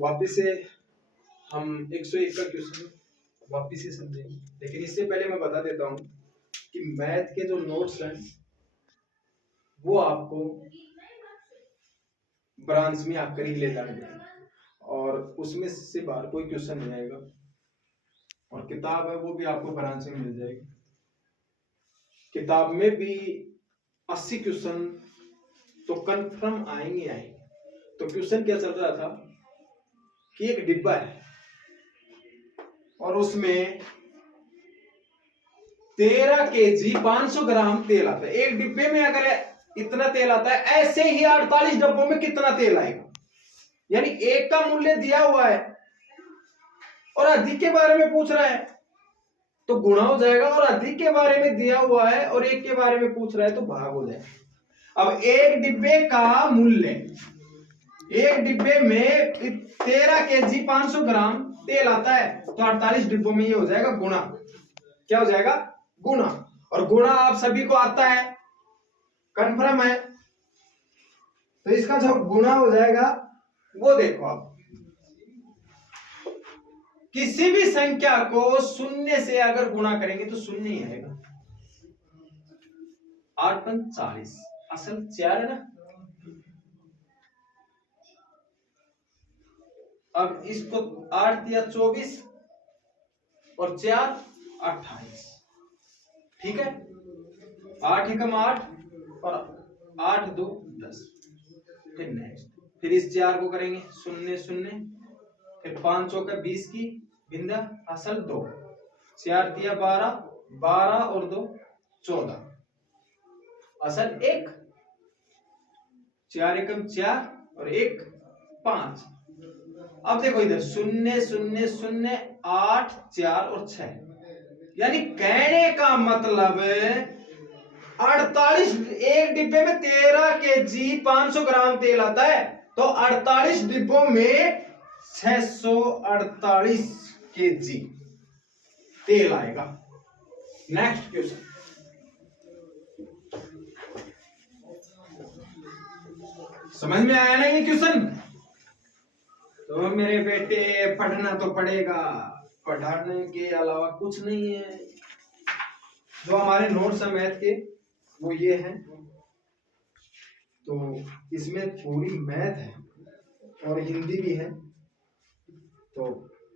वापिस से हम 101 का क्वेश्चन वापिस से समझेंगे, लेकिन इससे पहले मैं बता देता हूँ कि मैथ के जो नोट्स हैं वो आपको ब्रांच में आकर ही ले जाएंगे और उसमें से बाहर कोई क्वेश्चन नहीं आएगा, और किताब है वो भी आपको ब्रांच में मिल जाएगी। किताब में भी 80 क्वेश्चन तो कंफर्म आएंगे आएंगे। तो क्वेश्चन क्या चल रहा था कि एक डिब्बा है और उसमें 13 केजी 500 ग्राम तेल आता है। एक डिब्बे में अगर इतना तेल आता है, ऐसे ही 48 डब्बों में कितना तेल आएगा? यानी एक का मूल्य दिया हुआ है और अधिक के बारे में पूछ रहा है तो गुणा हो जाएगा, और अधिक के बारे में दिया हुआ है और एक के बारे में पूछ रहा है तो भाग हो जाएगा। अब एक डिब्बे का मूल्य, एक डिब्बे में 13 केजी 500 ग्राम तेल आता है तो 48 डिब्बों में ये हो जाएगा गुणा। क्या हो जाएगा? गुणा। और गुणा आप सभी को आता है, कंफर्म है। तो इसका जो गुणा हो जाएगा वो देखो आप, किसी भी संख्या को शून्य से अगर गुणा करेंगे तो शून्य ही आएगा। 8 पंच 40, असल 4 है ना। अब इसको 8 दिया 24 और 4 28, ठीक है। 8 एकम 8 और 8 2 10। फिर नेक्स्ट, फिर इस 4 को करेंगे 0 0, फिर 5 चौका 20 की बिंदा असल 2, 4 दिया 12, 12 और 2 14, असल 1, 4 एकम 4 और 1 5। अब देखो इधर 0 0 0 8 4 और 6, यानी कहने का मतलब 48, एक डिब्बे में 13 केजी 500 ग्राम तेल आता है तो 48 डिब्बों में 648 केजी तेल आएगा। नेक्स्ट क्वेश्चन, समझ में आया ना ये क्वेश्चन? तो मेरे बेटे पढ़ना तो पड़ेगा, पढ़ाने के अलावा कुछ नहीं है। जो हमारे नोट्स हैं मैथ के वो ये हैं, तो इसमें पूरी मैथ है और हिंदी भी है। तो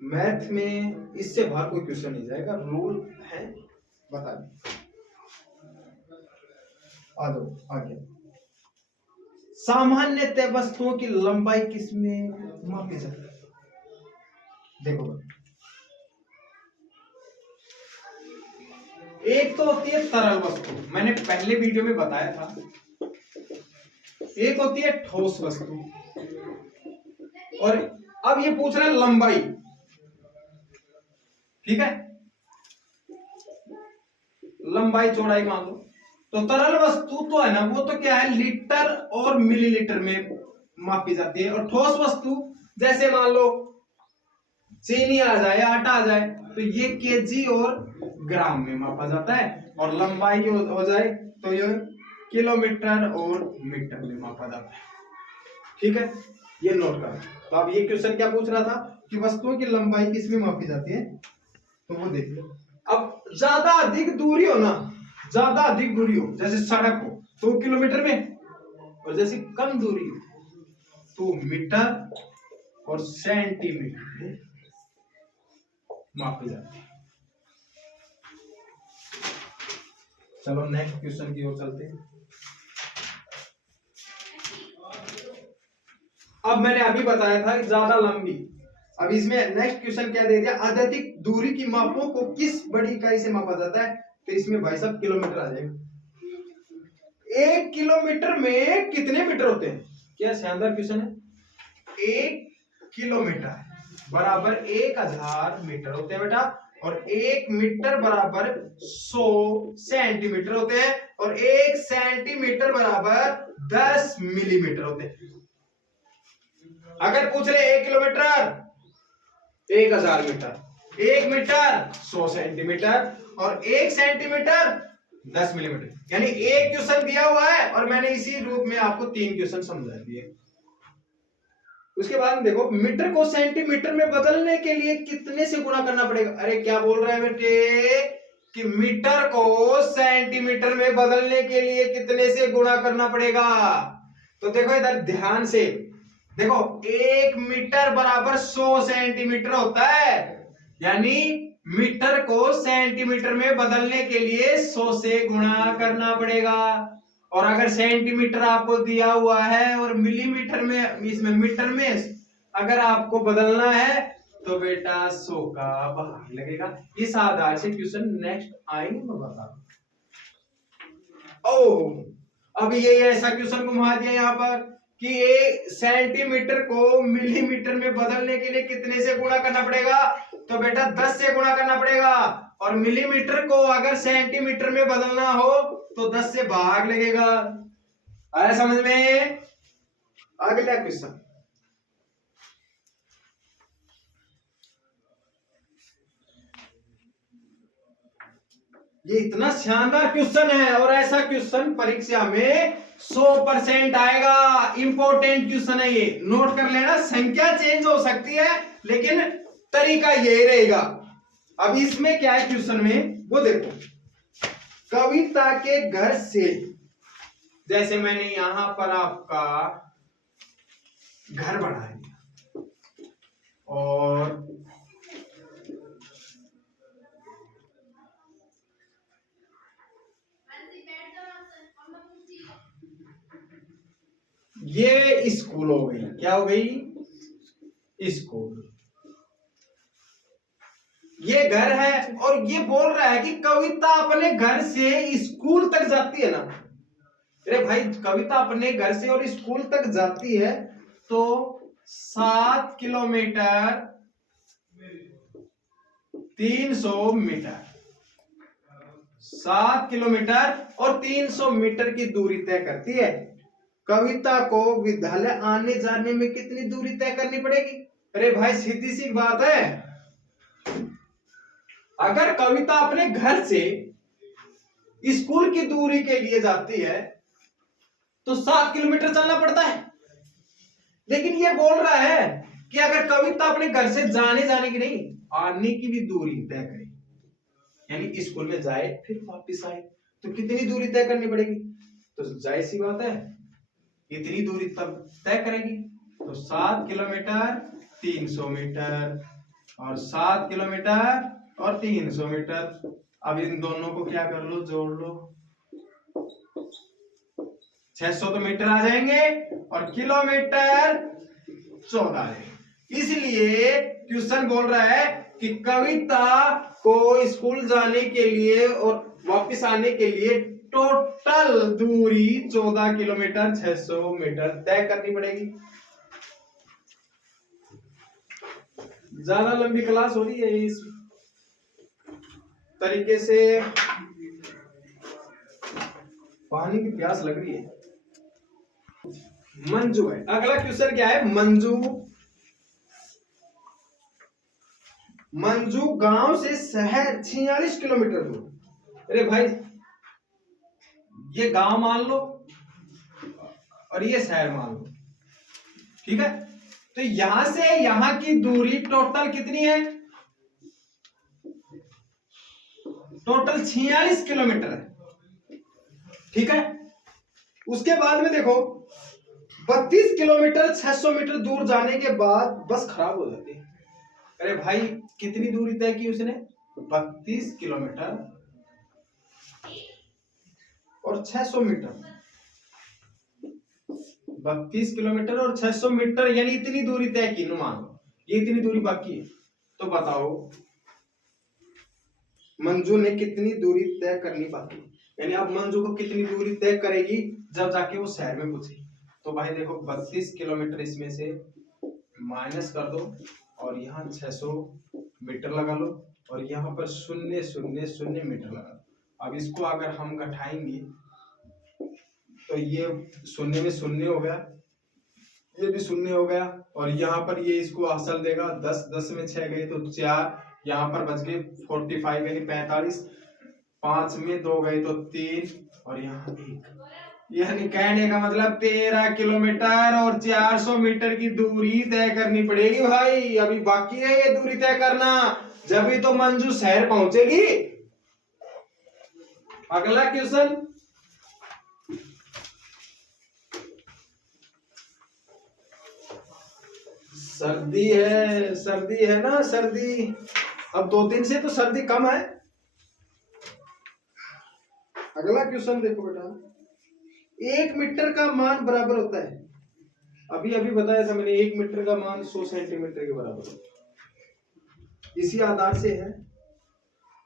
मैथ में इससे बाहर कोई क्वेश्चन नहीं जाएगा, रूल है, बता दें। आ जाओ आगे। सामान्यतः वस्तुओं की लंबाई किसमें मापी जाती है? देखो, एक तो होती है तरल वस्तु, मैंने पहले वीडियो में बताया था। एक होती है ठोस वस्तु, और अब ये पूछ रहा है लंबाई, ठीक है। लंबाई चौड़ाई मान लो, तो तरल वस्तु तो है ना, वो तो क्या है, लीटर और मिलीलीटर में मापी जाती है। और ठोस वस्तु जैसे मान लो चीनी आ जाए, आटा आ जाए, तो ये केजी और ग्राम में मापा जाता है। और लंबाई हो जाए तो ये किलोमीटर और मीटर में मापा जाता है, ठीक है। ये नोट करो। तो अब ये क्वेश्चन क्या पूछ रहा था कि वस्तुओं की लंबाई किसमें मापी जाती है, तो वो देखिए। अब ज्यादा अधिक दूरी हो ना, ज्यादा अधिक दूरी हो, जैसे सड़क हो तो किलोमीटर में, और जैसे कम दूरी हो तो मीटर और सेंटीमीटर में मापी जाती है। चलो नेक्स्ट क्वेश्चन की ओर चलते हैं। अब मैंने अभी बताया था कि ज्यादा लंबी, अब इसमें नेक्स्ट क्वेश्चन क्या दे दिया, अत्यधिक दूरी की मापों को किस बड़ी इकाई से मापा जाता है? तो इसमें भाई साहब किलोमीटर आ जाएगा। 1 किलोमीटर में कितने मीटर होते हैं? क्या शानदार क्वेश्चन है। 1 किलोमीटर बराबर 1000 मीटर होते हैं बेटा, और 1 मीटर बराबर 100 सेंटीमीटर होते हैं, और 1 सेंटीमीटर बराबर 10 मिलीमीटर होते हैं। अगर पूछ रहे 1 किलोमीटर 1000 मीटर, 1 मीटर 100 सेंटीमीटर, और 1 सेंटीमीटर 10 मिलीमीटर, यानी एक क्वेश्चन दिया हुआ है और मैंने इसी रूप में आपको 3 क्वेश्चन समझा दिए। उसके बाद देखो मीटर को सेंटीमीटर में बदलने के लिए कितने से गुणा करना पड़ेगा। अरे क्या बोल रहे हैं बेटे कि मीटर को सेंटीमीटर में बदलने के लिए कितने से गुणा करना पड़ेगा। तो देखो इधर ध्यान से देखो, 1 मीटर बराबर 100 सेंटीमीटर होता है, यानी मीटर को सेंटीमीटर में बदलने के लिए 100 से गुणा करना पड़ेगा। और अगर सेंटीमीटर आपको दिया हुआ है और मिलीमीटर में, इसमें मीटर में अगर आपको बदलना है तो बेटा 100 का भाग लगेगा। इस आधार से क्वेश्चन नेक्स्ट आएंगे मैं बता। ओ अब ये ऐसा क्वेश्चन घुमा दिया यहाँ पर कि 1 सेंटीमीटर को मिलीमीटर में बदलने के लिए कितने से गुणा करना पड़ेगा। तो बेटा 10 से गुणा करना पड़ेगा। और मिलीमीटर को अगर सेंटीमीटर में बदलना हो तो 10 से भाग लगेगा। आया समझ में। अगला क्वेश्चन, ये इतना शानदार क्वेश्चन है और ऐसा क्वेश्चन परीक्षा में 100% आएगा। इंपॉर्टेंट क्वेश्चन है ये, नोट कर लेना। संख्या चेंज हो सकती है लेकिन तरीका यही रहेगा। अब इसमें क्या है क्वेश्चन में वो देखो, कविता के घर से, जैसे मैंने यहां पर आपका घर बनाया और ये स्कूल हो गई, क्या हो गई स्कूल। ये घर है और ये बोल रहा है कि कविता अपने घर से स्कूल तक जाती है ना। अरे भाई कविता अपने घर से और स्कूल तक जाती है तो 7 किलोमीटर 300 मीटर, 7 किलोमीटर और 300 मीटर की दूरी तय करती है। कविता को विद्यालय आने जाने में कितनी दूरी तय करनी पड़ेगी। अरे भाई सीधी सी बात है, अगर कविता अपने घर से स्कूल की दूरी के लिए जाती है तो 7 किलोमीटर चलना पड़ता है। लेकिन ये बोल रहा है कि अगर कविता अपने घर से जाने की नहीं, आने की भी दूरी तय करे, यानी स्कूल में जाए फिर वापस आए, तो कितनी दूरी तय करनी पड़ेगी। तो जाहिर सी बात है इतनी दूरी तब तय करेगी। तो 7 किलोमीटर 300 मीटर और 7 किलोमीटर और 300 मीटर। अब इन दोनों को क्या कर लो, जोड़ लो, 600 तो मीटर आ जाएंगे और किलोमीटर 14 आएंगे। इसलिए क्वेश्चन बोल रहा है कि कविता को स्कूल जाने के लिए और वापस आने के लिए टोटल दूरी 14 किलोमीटर 600 मीटर तय करनी पड़ेगी। ज्यादा लंबी क्लास हो रही है, इस तरीके से पानी की प्यास लग रही है। मंजू है अगला क्वेश्चन, क्या है मंजू गांव से शहर 46 किलोमीटर दूर। अरे भाई ये गांव मान लो और ये शहर मान लो, ठीक है। तो यहां से यहां की दूरी टोटल कितनी है, टोटल 46 किलोमीटर है, ठीक है। उसके बाद में देखो 32 किलोमीटर 600 मीटर दूर जाने के बाद बस खराब हो जाती है। अरे भाई कितनी दूरी तय की उसने, 32 किलोमीटर और 600 मीटर, 32 किलोमीटर और 600 मीटर, यानी इतनी दूरी तय की। मान लो ये इतनी दूरी बाकी है, तो बताओ मंजू ने कितनी दूरी तय करनी बाकी, यानी अब मंजू को कितनी दूरी तय करेगी जब जाके वो शहर में पहुंचे। तो भाई देखो 32 किलोमीटर इसमें से माइनस कर दो और यहाँ 600 मीटर लगा लो और यहाँ पर 0.00 मीटर लगा लो। अब इसको अगर हम घटाएंगे तो ये 0 में 0 हो गया, ये भी 0 हो गया और यहाँ पर ये इसको हासिल देगा 10, 10 में 6 गए तो 4, यहाँ पर बच गए 45 यानी 45, 5 में 2 गए तो 3 और यहाँ 1, यानी कहने का मतलब 13 किलोमीटर और 400 मीटर की दूरी तय करनी पड़ेगी भाई। अभी बाकी है ये दूरी तय करना, जब भी तो मंजू शहर पहुंचेगी। अगला क्वेश्चन, सर्दी है ना, सर्दी। अब 2 दिन से तो सर्दी कम है। अगला क्वेश्चन देखो बेटा, 1 मीटर का मान बराबर होता है, अभी अभी बताया था मैंने, 1 मीटर का मान 100 सेंटीमीटर के बराबर होता है। इसी आधार से है।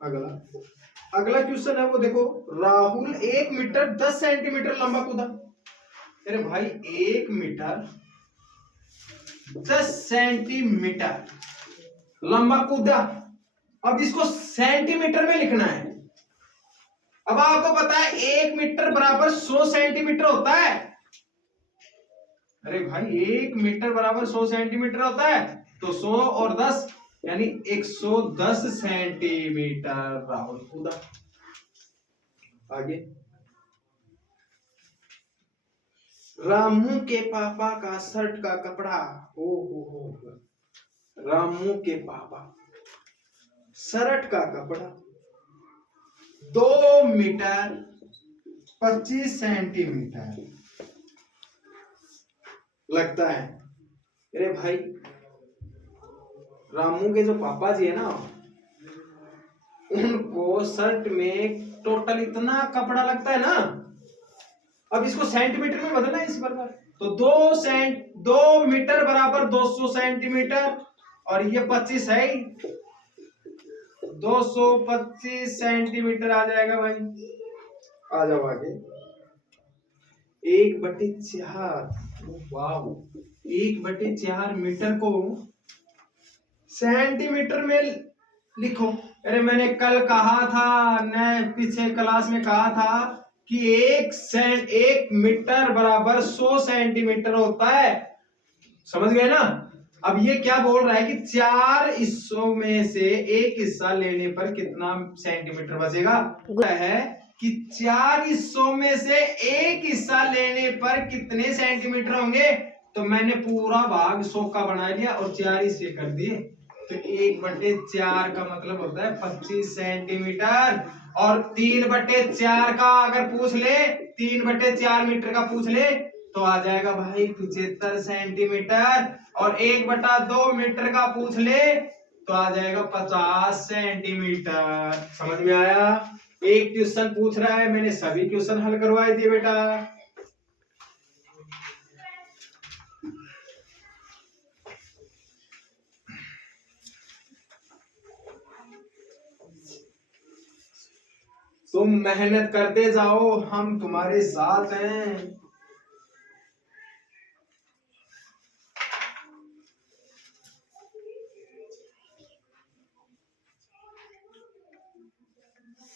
अगला क्वेश्चन है वो देखो, राहुल 1 मीटर 10 सेंटीमीटर लंबा कूदा। अरे भाई 1 मीटर 10 सेंटीमीटर लंबा कूदा, अब इसको सेंटीमीटर में लिखना है। अब आपको पता है 1 मीटर बराबर 100 सेंटीमीटर होता है। अरे भाई 1 मीटर बराबर 100 सेंटीमीटर होता है, तो 100 और 10 यानी 110 सेंटीमीटर राहुल कूदा। आगे, रामू के पापा का शर्ट का कपड़ा, हो रामू के पापा शर्ट का कपड़ा 2 मीटर 25 सेंटीमीटर लगता है। अरे भाई रामू के जो पापा जी है ना, उनको शर्ट में टोटल इतना कपड़ा लगता है ना। अब इसको सेंटीमीटर में बदलना है इस बार, तो 2 मीटर बराबर 200 सेंटीमीटर, और ये 25 है, 225 सेंटीमीटर आ जाएगा भाई। आ जाओ आगे, 1/4, वाह, 1/4 मीटर को सेंटीमीटर में लिखो। अरे मैंने कल कहा था, मैं पीछे क्लास में कहा था कि 1 मीटर बराबर 100 सेंटीमीटर होता है, समझ गए ना। अब ये क्या बोल रहा है कि 4 हिस्सों में से एक हिस्सा लेने पर कितना सेंटीमीटर बचेगा, है कि 4 हिस्सों में से एक हिस्सा लेने पर कितने सेंटीमीटर होंगे। तो मैंने पूरा भाग 100 का बना लिया और 4 हिस्से कर दिए, तो 1/4 का मतलब होता है 25 सेंटीमीटर। और 3/4 का अगर पूछ ले, 3/4 मीटर का पूछ ले, तो आ जाएगा भाई 75 सेंटीमीटर। और 1/2 मीटर का पूछ ले तो आ जाएगा 50 सेंटीमीटर। समझ में आया। एक क्वेश्चन पूछ रहा है, मैंने सभी क्वेश्चन हल करवाए दिए बेटा। तुम मेहनत करते जाओ, हम तुम्हारे साथ हैं।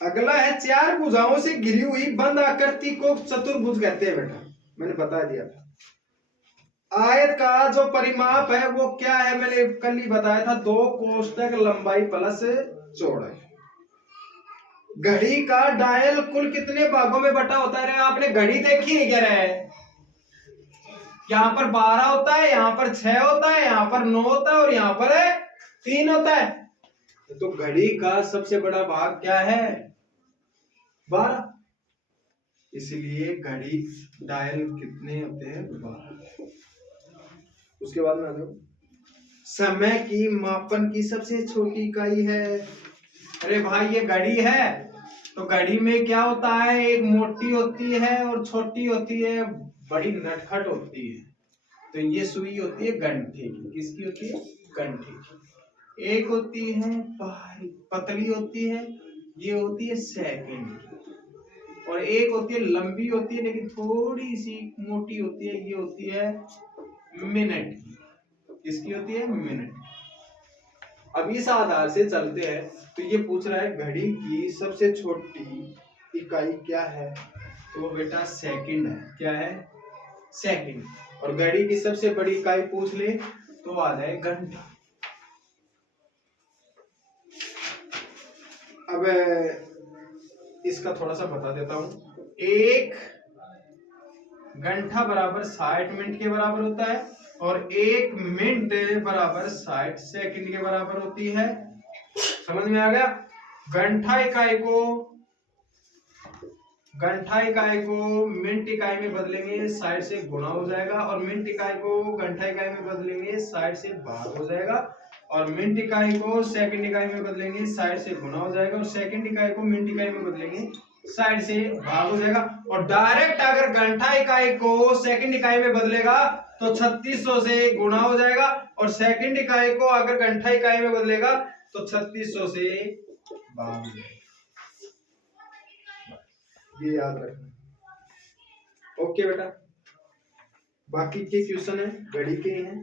अगला है, 4 भुजाओं से घिरी हुई बंद आकृति को चतुर्भुज कहते हैं बेटा, मैंने बता दिया था। आयत का जो परिमाप है वो क्या है, मैंने कल ही बताया था, 2 कोष्ठक लंबाई प्लस चौड़ाई। घड़ी का डायल कुल कितने भागों में बटा होता है। आपने घड़ी देखी है क्या रे? यहाँ पर 12 होता है, यहाँ पर 6 होता है, यहाँ पर 9 होता है और यहाँ पर 3 होता है। तो घड़ी का सबसे बड़ा भाग क्या है? 12। इसलिए घड़ी डायल कितने होते हैं? 12। उसके बाद में आ जाओ, समय की मापन की सबसे छोटी इकाई है। अरे भाई ये घड़ी है, तो घड़ी में क्या होता है, एक मोटी होती है और छोटी होती है, बड़ी नटखट होती है। तो ये सुई होती है घंटे की। किसकी होती है? घंटे की। एक होती है पतली होती है, ये होती है सेकंड की। और एक होती है लंबी होती है लेकिन थोड़ी सी मोटी होती है, ये होती है मिनट की। किसकी होती है? मिनट। अब इस आधार से चलते हैं, तो ये पूछ रहा है घड़ी की सबसे छोटी इकाई क्या है, तो वो बेटा सेकंड है। क्या है? सेकंड। और घड़ी की सबसे बड़ी इकाई पूछ ले तो आ जाए घंटा। अब इसका थोड़ा सा बता देता हूं। एक घंटा बराबर 60 मिनट के बराबर होता है और 1 मिनट बराबर 60 सेकंड के बराबर होती है। समझ में आ गया? घंटा इकाई को मिनट इकाई में बदलेंगे 60 से गुणा हो जाएगा और मिनट इकाई को घंटा इकाई में बदलेंगे 60 से भाग हो जाएगा और मिनट इकाई को सेकंड इकाई में बदलेंगे 60 से गुणा हो जाएगा और सेकंड इकाई को मिनट इकाई में बदलेंगे 60 से भाग हो जाएगा। और डायरेक्ट अगर घंटा इकाई को सेकंड इकाई में बदलेगा तो 3600 से गुणा हो जाएगा और सेकंड इकाई को अगर घंटा इकाई में बदलेगा तो 3600 से भाग हो जाएगा। ये याद रखना। ओके बेटा, बाकी के क्वेश्चन है घड़ी के हैं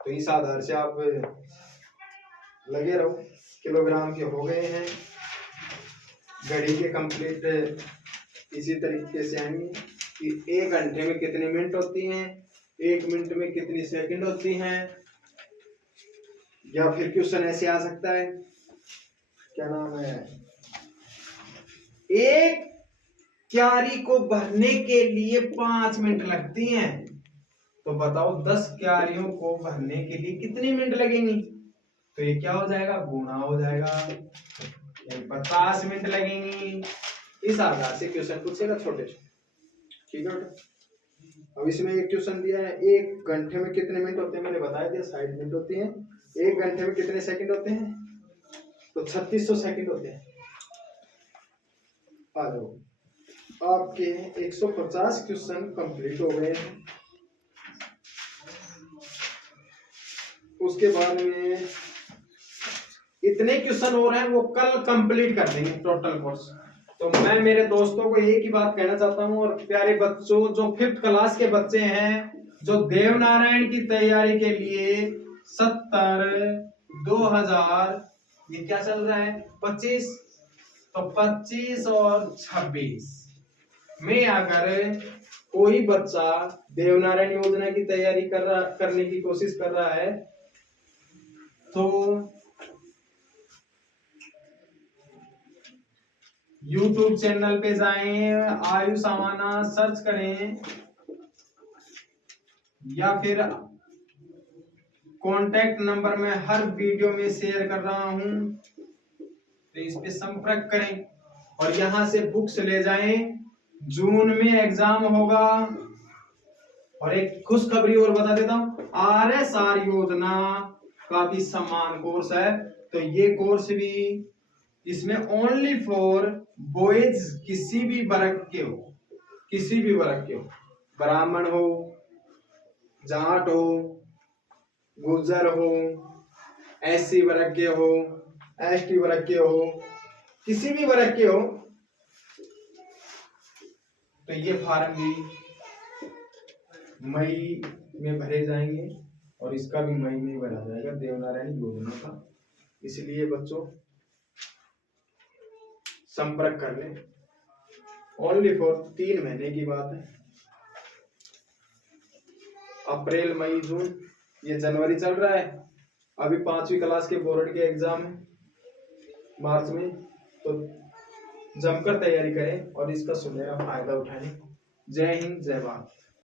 तो इस आधार से आप लगे रहो। किलोग्राम के हो गए हैं, घड़ी के कंप्लीट इसी तरीके से आएंगे कि 1 घंटे में कितने मिनट होती हैं, 1 मिनट में कितनी सेकंड होती हैं। या फिर क्वेश्चन ऐसे आ सकता है, क्या नाम है, एक क्यारी को भरने के लिए 5 मिनट लगती हैं, तो बताओ 10 क्यारियों को भरने के लिए कितने मिनट लगेंगी। तो ये क्या हो जाएगा, गुणा हो जाएगा, 50 मिनट लगेंगी। इस आधार से क्वेश्चन पूछेगा छोटे छोटे। ठीक है बेटा। अब इसमें एक क्वेश्चन दिया है, 1 घंटे में कितने मिनट होते हैं, मैंने बताया दिया 60 मिनट होती हैं। 1 घंटे में कितने सेकंड होते हैं, तो 3600 सेकंड होते हैं। आ जाओ, आपके 150 क्वेश्चन कंप्लीट हो गए हैं। उसके बाद में इतने क्वेश्चन हो रहे हैं वो कल कंप्लीट कर देंगे टोटल कोर्स। तो मैं मेरे दोस्तों को एक ही बात कहना चाहता हूं और प्यारे बच्चों जो 5th क्लास के बच्चे हैं, जो देवनारायण की तैयारी के लिए 70 2000 ये क्या चल रहा है 25, तो 25 और 26 में अगर कोई बच्चा देवनारायण योजना की तैयारी करने की कोशिश कर रहा है तो YouTube चैनल पे जाएं, आयुष आवाना सर्च करें या फिर कांटेक्ट नंबर मैं हर वीडियो में शेयर कर रहा हूं, तो इस पे संपर्क करें और यहां से बुक्स ले जाएं। जून में एग्जाम होगा। और एक खुशखबरी और बता देता हूं, RSR योजना का भी समान कोर्स है, तो ये कोर्स भी इसमें ओनली फॉर बॉयज, किसी भी वर्ग के हो, किसी भी वर्ग के हो, ब्राह्मण हो, जाट हो, गुर्जर हो, SC वर्ग के हो, ST वर्ग के हो, किसी भी वर्ग के हो, तो ये फार्म भी मई में भरे जाएंगे और इसका भी मई में भरा जाएगा देवनारायण योजना का। इसलिए बच्चों संपर्क कर लें। ओनली फॉर 3 महीने की बात है। अप्रैल मई जून, ये जनवरी चल रहा है, अभी 5वीं क्लास के बोर्ड के एग्जाम है मार्च में, तो जमकर तैयारी करें और इसका सुनहरा फायदा उठाएं। जय हिंद, जय भारत।